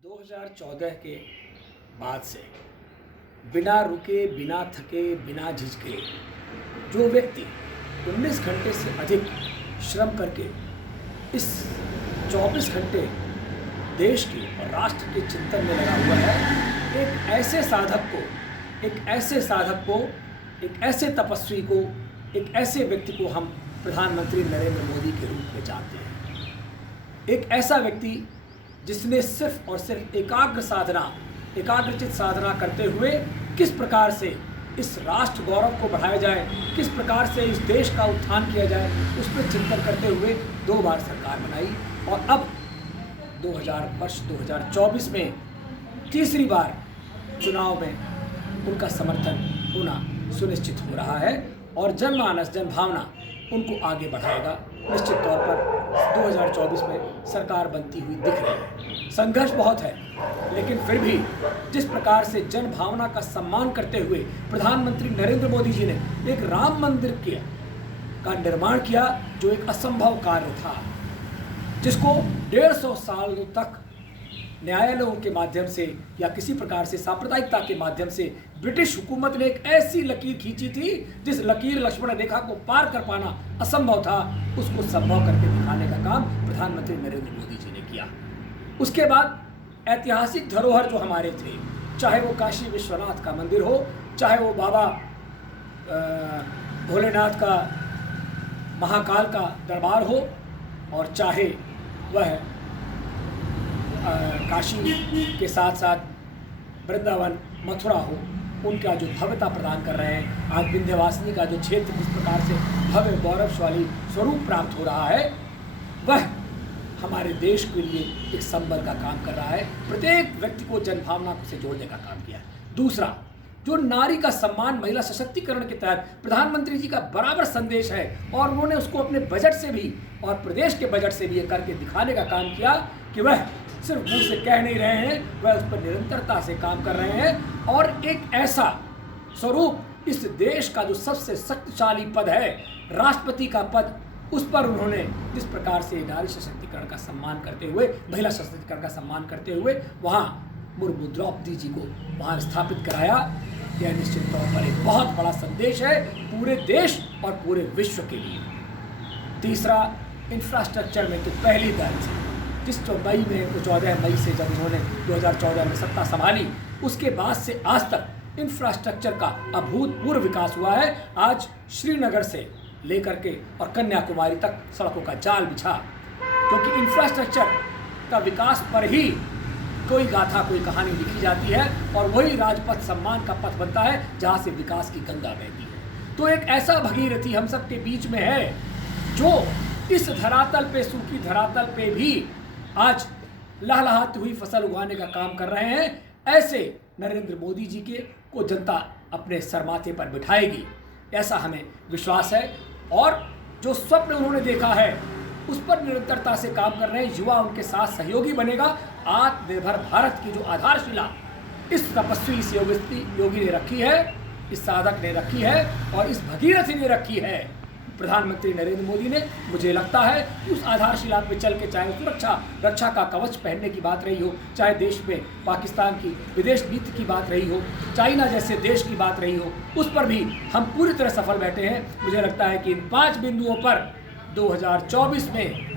2014 के बाद से बिना रुके, बिना थके, बिना झिझके जो व्यक्ति 19 घंटे से अधिक श्रम करके इस 24 घंटे देश के और राष्ट्र के चिंतन में लगा हुआ है, एक ऐसे साधक को, एक ऐसे तपस्वी को, एक ऐसे व्यक्ति को हम प्रधानमंत्री नरेंद्र मोदी के रूप में जानते हैं। एक ऐसा व्यक्ति जिसने सिर्फ और सिर्फ एकाग्रचित साधना करते हुए किस प्रकार से इस राष्ट्र गौरव को बढ़ाया जाए, किस प्रकार से इस देश का उत्थान किया जाए, उस पर चिंतन करते हुए 2 बार सरकार बनाई और अब 2024 में तीसरी बार चुनाव में उनका समर्थन होना सुनिश्चित हो रहा है और जनमानस, जनभावना उनको आगे बढ़ाएगा। निश्चित तौर पर 2024 में सरकार बनती हुई दिख रही है। संघर्ष बहुत है, लेकिन फिर भी जिस प्रकार से जन भावना का सम्मान करते हुए प्रधानमंत्री नरेंद्र मोदी जी ने एक राम मंदिर का निर्माण किया, जो एक असंभव कार्य था, जिसको 150 सालों तक न्यायालयों के माध्यम से या किसी प्रकार से सांप्रदायिकता के माध्यम से ब्रिटिश हुकूमत ने एक ऐसी लकीर खींची थी जिस लकीर लक्ष्मण रेखा को पार कर पाना असंभव था, उसको संभव करके दिखाने का काम प्रधानमंत्री नरेंद्र मोदी जी ने किया। उसके बाद ऐतिहासिक धरोहर जो हमारे थे, चाहे वो काशी विश्वनाथ का मंदिर हो, चाहे वो बाबा भोलेनाथ का महाकाल का दरबार हो, और चाहे वह काशी के साथ साथ वृंदावन, मथुरा हो, उनका जो भव्यता प्रदान कर रहे हैं। आज विंध्यवासिनी का जो क्षेत्र जिस प्रकार से भव्य गौरवशाली स्वरूप प्राप्त हो रहा है, वह हमारे देश के लिए एक संबल का काम कर रहा है। प्रत्येक व्यक्ति को जनभावना से जोड़ने का काम किया है। दूसरा, जो नारी का सम्मान, महिला सशक्तिकरण के तहत प्रधानमंत्री जी का बराबर संदेश है और उन्होंने उसको अपने बजट से भी और प्रदेश के बजट से भी ये करके दिखाने का काम किया कि वह सिर्फ मुंह से कह नहीं रहे हैं, वह उस पर निरंतरता से काम कर रहे हैं और एक ऐसा स्वरूप, इस देश का जो सबसे शक्तिशाली पद है, राष्ट्रपति का पद, उस पर उन्होंने जिस प्रकार से नारी सशक्तिकरण का सम्मान करते हुए, महिला सशक्तिकरण का सम्मान करते हुए वहाँ मुर्मू द्रौपदी जी को वहाँ स्थापित कराया, यह निश्चित तौर पर एक बहुत बड़ा संदेश है पूरे देश और पूरे विश्व के लिए। तीसरा, इंफ्रास्ट्रक्चर में तो पहली दर्ज जिस 14 मई से जब उन्होंने 2014 में सत्ता संभाली, उसके बाद से आज तक इंफ्रास्ट्रक्चर का अभूतपूर्व विकास हुआ है। आज श्रीनगर से लेकर के और कन्याकुमारी तक सड़कों का जाल बिछा, क्योंकि इंफ्रास्ट्रक्चर का विकास पर ही कोई गाथा, कोई कहानी लिखी जाती है और वही राजपथ सम्मान का पथ बनता है जहाँ से विकास की गंगा बहती है। तो एक ऐसा भगीरथी हम सब के बीच में है जो इस धरातल पे, सूखी धरातल पे भी आज लहलहाती हुई फसल उगाने का काम कर रहे हैं। ऐसे नरेंद्र मोदी जी को जनता अपने सरमाथे पर बिठाएगी, ऐसा हमें विश्वास है। और जो स्वप्न उन्होंने देखा है उस पर निरंतरता से काम कर रहे हैं। युवा उनके साथ सहयोगी बनेगा। आत्मनिर्भर भारत की जो आधारशिला इस तपस्वी, इस योगी ने रखी है, इस साधक ने रखी है और इस भगीरथी ने रखी है, प्रधानमंत्री नरेंद्र मोदी ने। मुझे लगता है कि उस आधारशिला पर चल के, चाहे रक्षा का कवच पहनने की बात रही हो, चाहे देश में पाकिस्तान की विदेश नीति की बात रही हो, चाइना जैसे देश की बात रही हो, उस पर भी हम पूरी तरह सफल बैठे हैं। मुझे लगता है कि इन 5 बिंदुओं पर 2024 में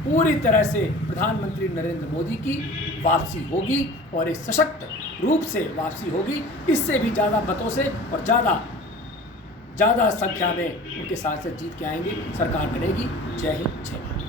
पूरी तरह से प्रधानमंत्री नरेंद्र मोदी की वापसी होगी और एक सशक्त रूप से वापसी होगी। इससे भी ज़्यादा मतों से और ज़्यादा संख्या में उनके सांसद जीत के आएंगे, सरकार बनेगी। जय हिंद, जय भारत।